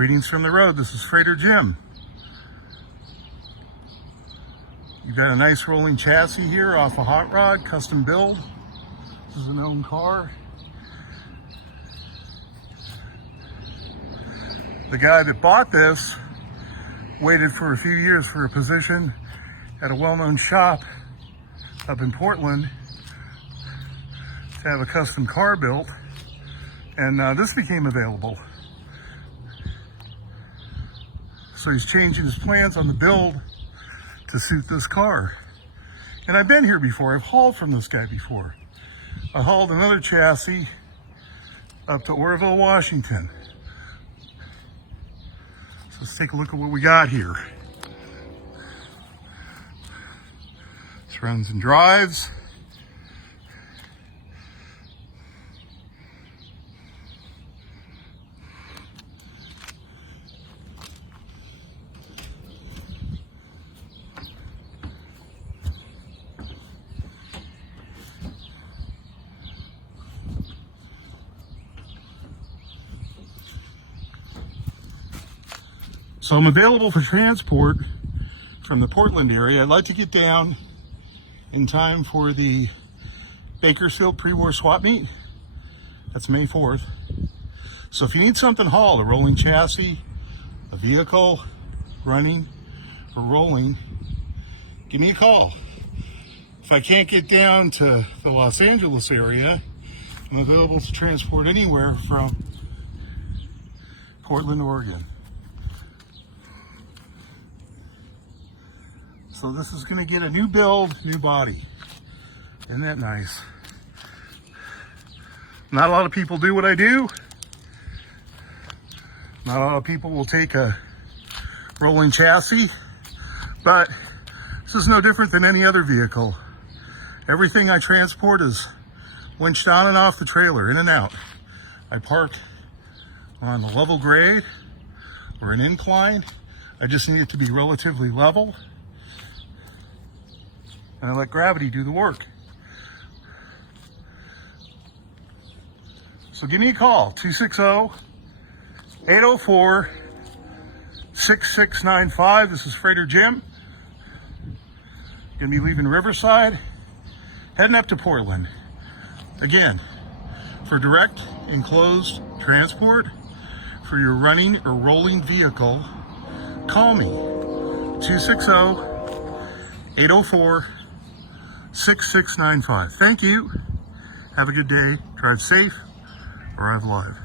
Greetings from the road. This is Freighter Jim. You've got a nice rolling chassis here off a hot rod, custom build. This is an owned car. The guy that bought this waited for a few years for a position at a well-known shop up in Portland to have a custom car built, and this became available. So he's changing his plans on the build to suit this car. And I've been here before. I've hauled from this guy before. I hauled another chassis up to Oroville, Washington. So let's take a look at what we got here. This runs and drives. So I'm available for transport from the Portland area. I'd like to get down in time for the Bakersfield pre-war swap meet. That's May 4th. So if you need something hauled, a rolling chassis, a vehicle, running or rolling, give me a call. If I can't get down to the Los Angeles area, I'm available to transport anywhere from Portland, Oregon. So this is going to get a new build, new body. Isn't that nice? Not a lot of people do what I do. Not a lot of people will take a rolling chassis, but this is no different than any other vehicle. Everything I transport is winched on and off the trailer, in and out. I park on a level grade or an incline. I just need it to be relatively level. And I let gravity do the work. So give me a call, 260-804-6695. This is Freighter Jim. Gonna be leaving Riverside, heading up to Portland. Again, for direct enclosed transport for your running or rolling vehicle, call me, 260-804-6695. Thank you. Have a good day. Drive safe. Arrive live.